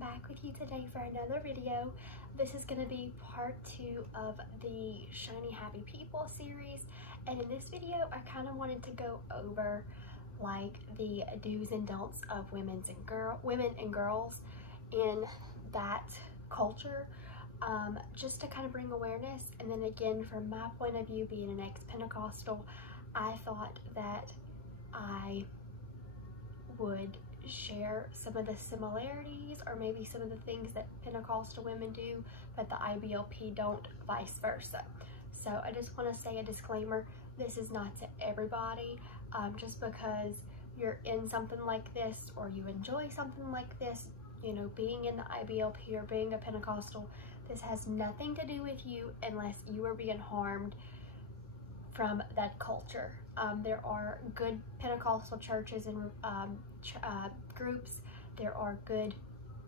back with you today for another video. This is going to be part 2 of the Shiny Happy People series, and in this video I kind of wanted to go over like the do's and don'ts of women and girls in that culture, just to kind of bring awareness. And then again, from my point of view, being an ex-Pentecostal, I thought that I would share some of the similarities or maybe some of the things that Pentecostal women do that the IBLP don't, vice versa. So I just want to say a disclaimer, this is not to everybody. Just because you're in something like this or you enjoy something like this, you know, being in the IBLP or being a Pentecostal, this has nothing to do with you unless you are being harmed from that culture. There are good Pentecostal churches and groups. There are good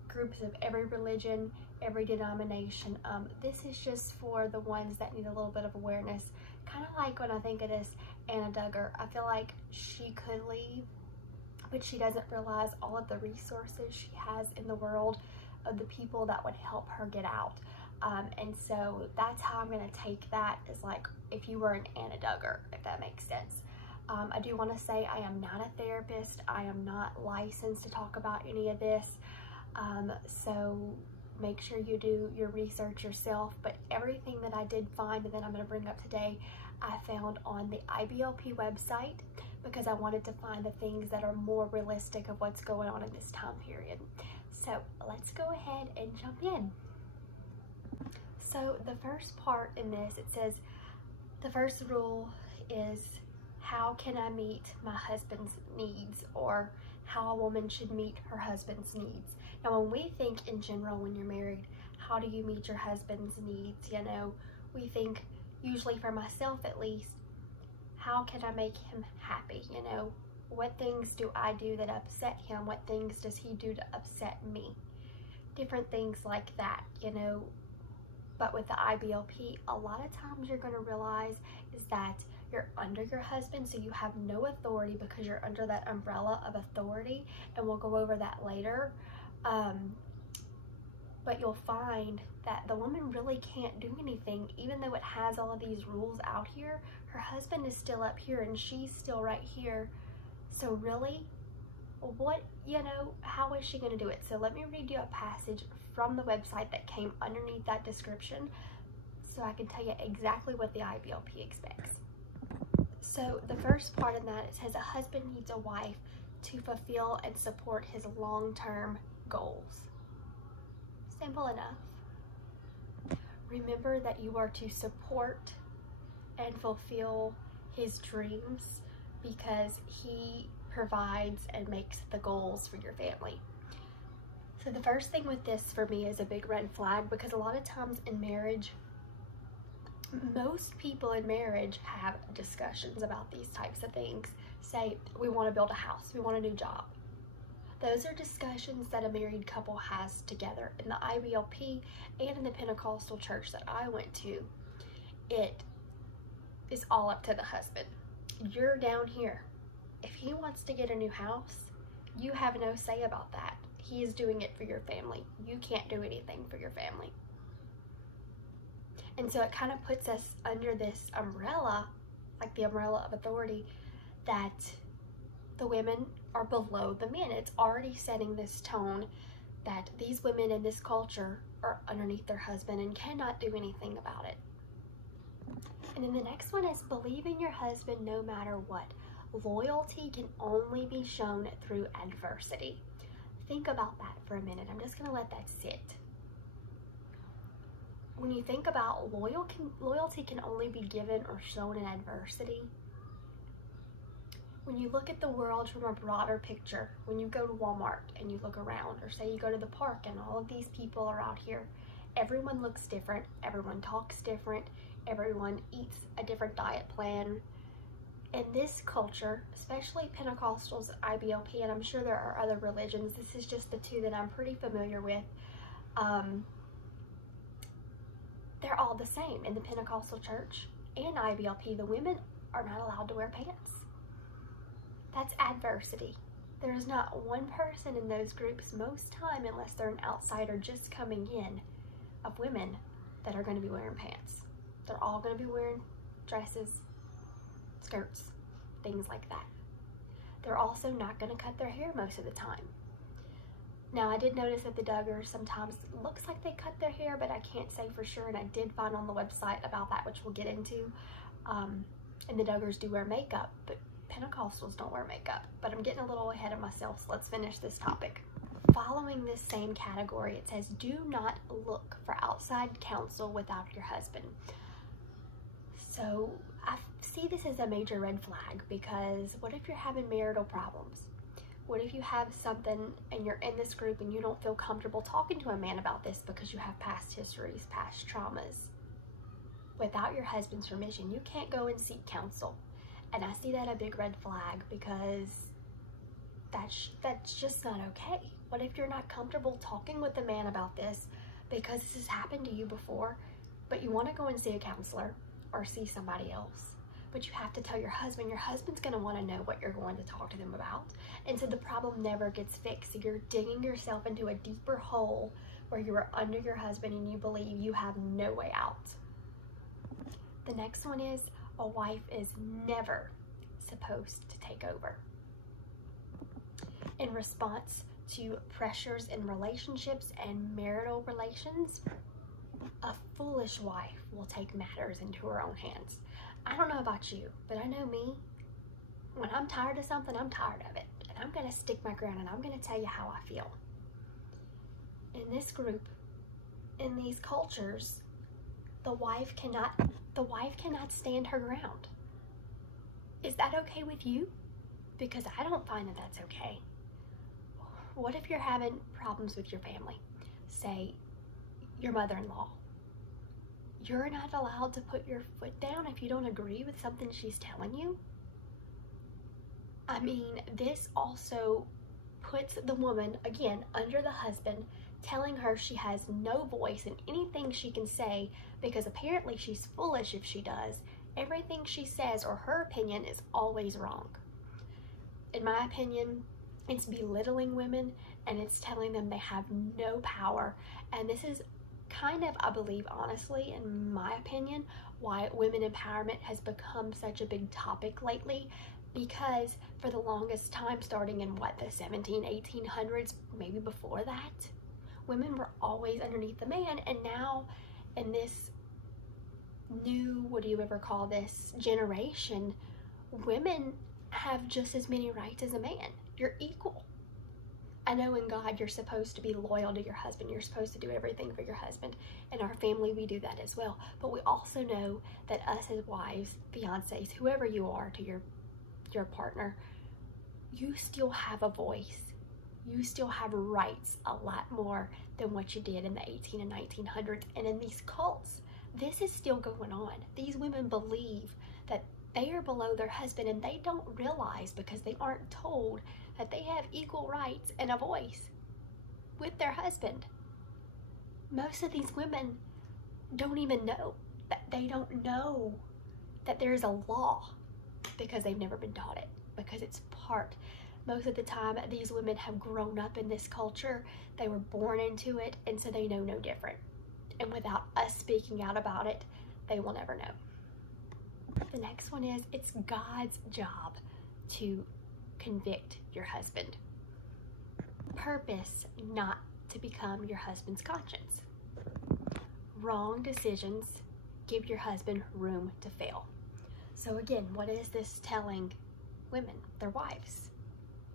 groups of every religion, every denomination. This is just for the ones that need a little bit of awareness. Kind of like when I think of this Anna Duggar, I feel like she could leave, but she doesn't realize all of the resources she has in the world of the people that would help her get out. And so that's how I'm going to take that, as like if you were an Anna Duggar, if that makes sense. I do want to say I am not a therapist. I am not licensed to talk about any of this. So make sure you do your research yourself. But everything that I did find and that I'm going to bring up today, I found on the IBLP website, because I wanted to find the things that are more realistic of what's going on in this time period. So let's go ahead and jump in. So the first part in this, it says, the first rule is, how can I meet my husband's needs, or how a woman should meet her husband's needs. Now, when we think in general, when you're married, how do you meet your husband's needs? You know, we think, usually for myself at least, how can I make him happy? You know, what things do I do that upset him? What things does he do to upset me? Different things like that, you know. But with the IBLP, a lot of times you're going to realize is that you're under your husband, so you have no authority because you're under that umbrella of authority, and we'll go over that later. But you'll find that the woman really can't do anything, even though it has all of these rules out here. Her husband is still up here and she's still right here. So really, what, you know, how is she going to do it? So let me read you a passage from the website that came underneath that description, so I can tell you exactly what the IBLP expects. So the first part in that, it says a husband needs a wife to fulfill and support his long-term goals. Simple enough. Remember that you are to support and fulfill his dreams, because he provides and makes the goals for your family. So the first thing with this for me is a big red flag, because a lot of times in marriage, most people in marriage have discussions about these types of things. Say, we want to build a house, we want a new job. Those are discussions that a married couple has together. In the IBLP and in the Pentecostal church that I went to, it is all up to the husband. You're down here. If he wants to get a new house, you have no say about that. He is doing it for your family. You can't do anything for your family. And so it kind of puts us under this umbrella, like the umbrella of authority, that the women are below the men. It's already setting this tone that these women in this culture are underneath their husband and cannot do anything about it. And then the next one is, believe in your husband no matter what. Loyalty can only be shown through adversity. Think about that for a minute. I'm just going to let that sit. When you think about loyalty can only be given or shown in adversity. When you look at the world from a broader picture, when you go to Walmart and you look around, or say you go to the park and all of these people are out here, everyone looks different, everyone talks different, everyone eats a different diet plan. In this culture, especially Pentecostals, IBLP, and I'm sure there are other religions, this is just the two that I'm pretty familiar with, they're all the same. In the Pentecostal church and IBLP, the women are not allowed to wear pants. That's adversity. There's not one person in those groups most time, unless they're an outsider just coming in, of women that are going to be wearing pants. They're all going to be wearing dresses, skirts, things like that. They're also not going to cut their hair most of the time. Now, I did notice that the Duggars sometimes looks like they cut their hair, but I can't say for sure, and I did find on the website about that, which we'll get into. And the Duggars do wear makeup, but Pentecostals don't wear makeup. But I'm getting a little ahead of myself, so let's finish this topic. Following this same category, it says, do not look for outside counsel without your husband. So I see this as a major red flag, because what if you're having marital problems? What if you have something and you're in this group and you don't feel comfortable talking to a man about this because you have past histories, past traumas? Without your husband's permission, you can't go and seek counsel. And I see that a big red flag, because that's just not okay. What if you're not comfortable talking with a man about this because this has happened to you before, but you want to go and see a counselor or see somebody else? But you have to tell your husband. Your husband's going to want to know what you're going to talk to them about. And so the problem never gets fixed. So you're digging yourself into a deeper hole where you are under your husband and you believe you have no way out. The next one is, a wife is never supposed to take over. In response to pressures in relationships and marital relations, a foolish wife will take matters into her own hands. I don't know about you, but I know me. When I'm tired of something, I'm tired of it. And I'm going to stick my ground, and I'm going to tell you how I feel. In this group, in these cultures, the wife cannot stand her ground. Is that okay with you? Because I don't find that that's okay. What if you're having problems with your family? Say, your mother-in-law. You're not allowed to put your foot down if you don't agree with something she's telling you? I mean, this also puts the woman, again, under the husband, telling her she has no voice in anything she can say, because apparently she's foolish if she does. Everything she says or her opinion is always wrong. In my opinion, it's belittling women, and it's telling them they have no power. And this is kind of, I believe, honestly, in my opinion, why women empowerment has become such a big topic lately. Because for the longest time, starting in what, the 1800s, maybe before that, women were always underneath the man. And now in this new, what do you ever call this, generation, women have just as many rights as a man. You're equal. I know in God you're supposed to be loyal to your husband. You're supposed to do everything for your husband. In our family, we do that as well. But we also know that us as wives, fiancés, whoever you are to your partner, you still have a voice. You still have rights a lot more than what you did in the 18 and 1900s. And in these cults, this is still going on. These women believe that they are below their husband, and they don't realize, because they aren't told, that they have equal rights and a voice with their husband. Most of these women don't even know that they don't know that there's a law, because they've never been taught it, because it's part. Most of the time, these women have grown up in this culture. They were born into it, and so they know no different. And without us speaking out about it, they will never know. The next one is, it's God's job to convict your husband. Purpose not to become your husband's conscience. Wrong decisions give your husband room to fail. So again, what is this telling women, their wives,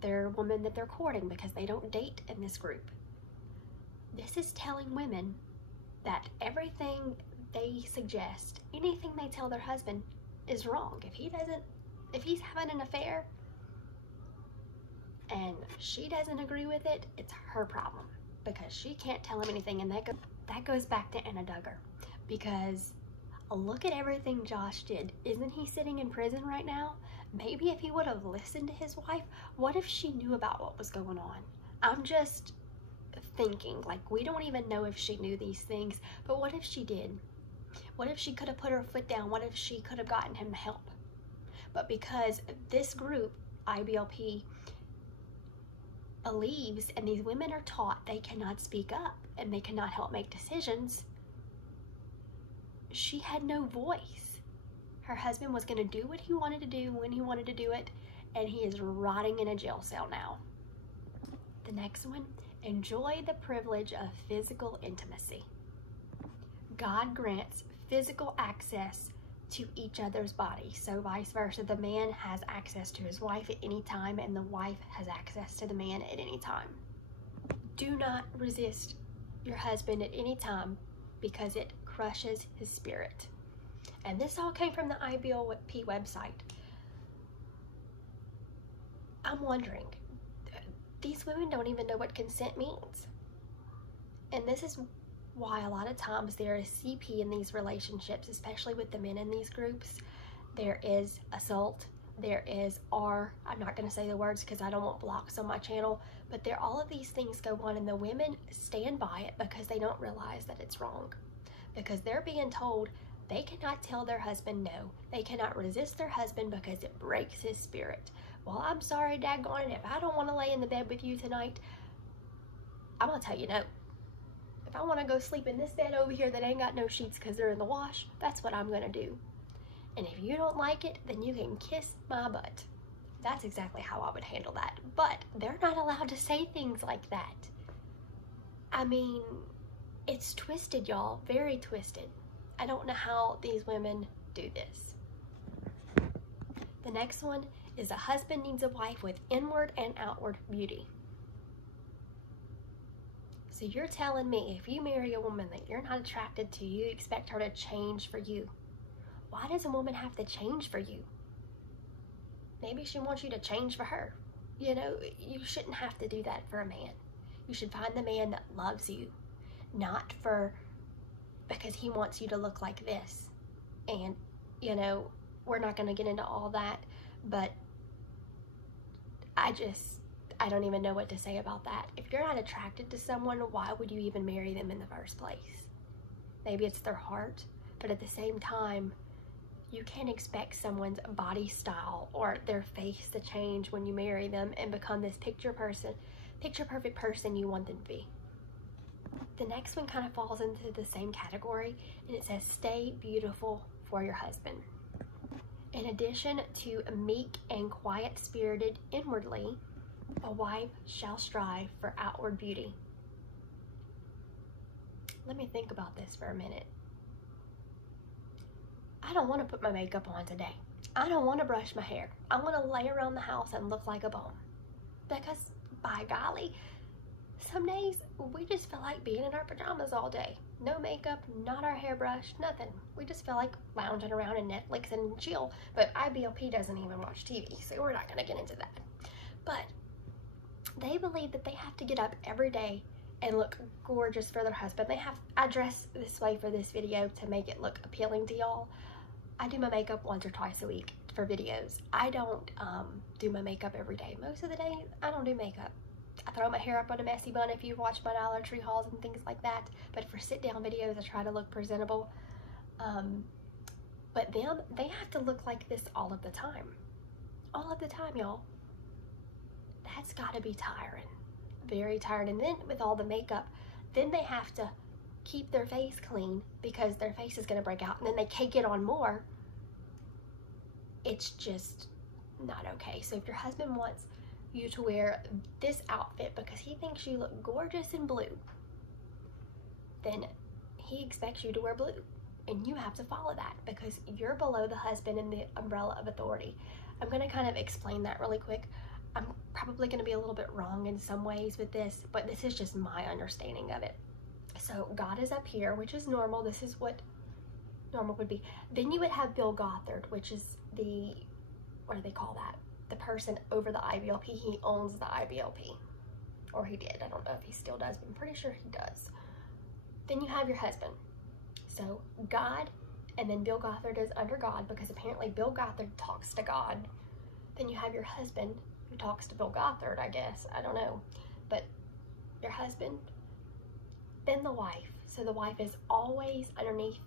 their women that they're courting, because they don't date in this group? This is telling women that everything they suggest, anything they tell their husband, is wrong. If he's having an affair and she doesn't agree with it, it's her problem, because she can't tell him anything. And that goes back to Anna Duggar, because look at everything Josh did. Isn't he sitting in prison right now? Maybe if he would have listened to his wife, what if she knew about what was going on? I'm just thinking, like, we don't even know if she knew these things, but what if she did? What if she could have put her foot down? What if she could have gotten him help? But because this group, IBLP, leaves and these women are taught they cannot speak up and they cannot help make decisions, she had no voice. Her husband was going to do what he wanted to do when he wanted to do it, and he is rotting in a jail cell now. The next one, enjoy the privilege of physical intimacy. God grants physical access to each other's body, so vice versa. The man has access to his wife at any time, and the wife has access to the man at any time. Do not resist your husband at any time because it crushes his spirit. And this all came from the IBLP website. I'm wondering, these women don't even know what consent means. And this is why a lot of times there is CP in these relationships, especially with the men in these groups. There is assault, there is I'm not going to say the words because I don't want blocks on my channel, but all of these things go on, and the women stand by it because they don't realize that it's wrong. Because they're being told they cannot tell their husband no. They cannot resist their husband because it breaks his spirit. Well, I'm sorry, daggone it, if I don't want to lay in the bed with you tonight, I'm going to tell you no. If I want to go sleep in this bed over here that ain't got no sheets because they're in the wash, that's what I'm going to do. And if you don't like it, then you can kiss my butt. That's exactly how I would handle that. But they're not allowed to say things like that. I mean, it's twisted, y'all. Very twisted. I don't know how these women do this. The next one is a husband needs a wife with inward and outward beauty. So you're telling me if you marry a woman that you're not attracted to, you expect her to change for you. Why does a woman have to change for you? Maybe she wants you to change for her. You know, you shouldn't have to do that for a man. You should find the man that loves you, not because he wants you to look like this. And, you know, we're not going to get into all that, but I don't even know what to say about that. If you're not attracted to someone, why would you even marry them in the first place? Maybe it's their heart, but at the same time, you can't expect someone's body style or their face to change when you marry them and become this picture perfect person you want them to be. The next one kind of falls into the same category, and it says stay beautiful for your husband. In addition to meek and quiet-spirited inwardly, a wife shall strive for outward beauty. Let me think about this for a minute. I don't want to put my makeup on today. I don't want to brush my hair. I want to lay around the house and look like a bum. Because, by golly, some days we just feel like being in our pajamas all day. No makeup, not our hairbrush, nothing. We just feel like lounging around in Netflix and chill. But IBLP doesn't even watch TV, so we're not going to get into that. But they believe that they have to get up every day and look gorgeous for their husband. I dress this way for this video to make it look appealing to y'all. I do my makeup once or twice a week for videos. I don't do my makeup every day. Most of the day, I don't do makeup. I throw my hair up on a messy bun if you watch my Dollar Tree hauls and things like that. But for sit-down videos, I try to look presentable. But them, they have to look like this all of the time. All of the time, y'all. That's gotta be tiring. Very tired. And then with all the makeup, then they have to keep their face clean because their face is gonna break out, and then they cake it on more. It's just not okay. So if your husband wants you to wear this outfit because he thinks you look gorgeous in blue, then he expects you to wear blue, and you have to follow that because you're below the husband in the umbrella of authority. I'm gonna kind of explain that really quick. I'm probably going to be a little bit wrong in some ways with this, but this is just my understanding of it. So God is up here, which is normal. This is what normal would be. Then you would have Bill Gothard, which is what do they call that? The person over the IBLP. He owns the IBLP, or he did. I don't know if he still does, but I'm pretty sure he does. Then you have your husband. So God, and then Bill Gothard is under God because apparently Bill Gothard talks to God. Then you have your husband, who talks to Bill Gothard, I guess. I don't know. But your husband, then the wife. So the wife is always underneath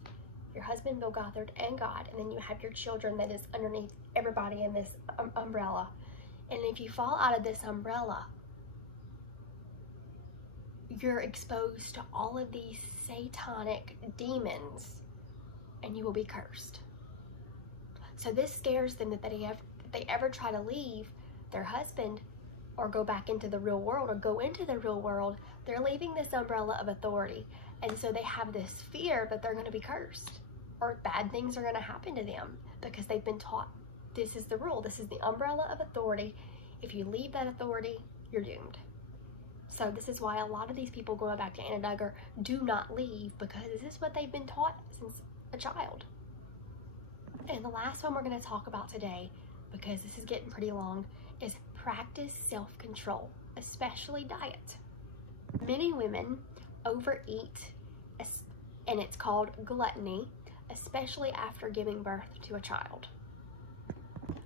your husband, Bill Gothard, and God. And then you have your children that is underneath everybody in this umbrella. And if you fall out of this umbrella, you're exposed to all of these satanic demons, and you will be cursed. So this scares them that if they ever try to leave their husband or go back into the real world or go into the real world, they're leaving this umbrella of authority. And so they have this fear that they're going to be cursed or bad things are going to happen to them because they've been taught this is the rule. This is the umbrella of authority. If you leave that authority, you're doomed. So this is why a lot of these people going back to Anna Duggar do not leave, because this is what they've been taught since a child. And the last one we're going to talk about today, because this is getting pretty long, is practice self-control, especially diet. Many women overeat, and it's called gluttony, especially after giving birth to a child.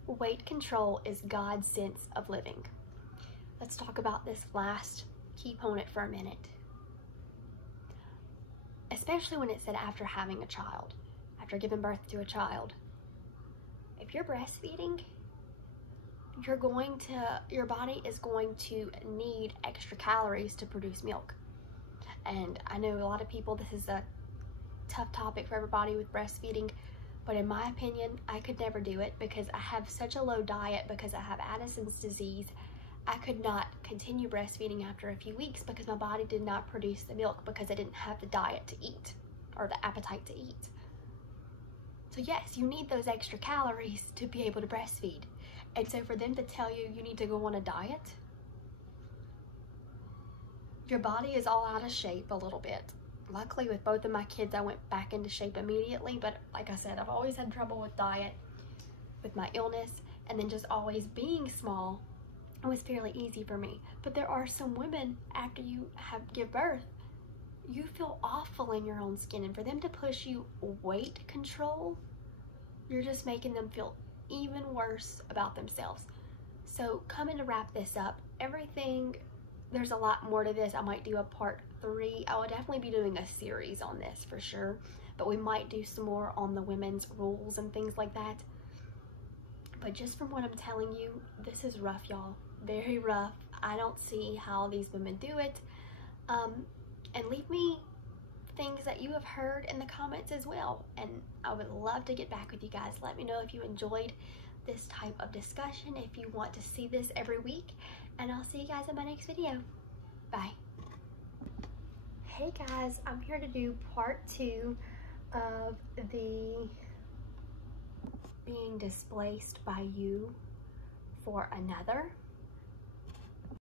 Weight control is God's sense of living. Let's talk about this last key component for a minute. Especially when it said after having a child, after giving birth to a child. If you're breastfeeding, your body is going to need extra calories to produce milk. And I know a lot of people, this is a tough topic for everybody with breastfeeding, but in my opinion, I could never do it because I have such a low diet because I have Addison's disease. I could not continue breastfeeding after a few weeks because my body did not produce the milk because I didn't have the diet to eat or the appetite to eat. So yes, you need those extra calories to be able to breastfeed. And so for them to tell you you need to go on a diet, your body is all out of shape a little bit. Luckily with both of my kids, I went back into shape immediately, but like I said, I've always had trouble with diet, with my illness, and then just always being small. It was fairly easy for me. But there are some women, after you give birth, you feel awful in your own skin, and for them to push you weight control, you're just making them feel even worse about themselves. So coming to wrap this up, there's a lot more to this. I might do a part 3. I will definitely be doing a series on this for sure, but we might do some more on the women's rules and things like that. But just from what I'm telling you, this is rough, y'all. Very rough. I don't see how these women do it. And leave me things that you have heard in the comments as well. And I would love to get back with you guys. Let me know if you enjoyed this type of discussion, if you want to see this every week. And I'll see you guys in my next video. Bye. Hey guys, I'm here to do part 2 of the being displaced by you for another.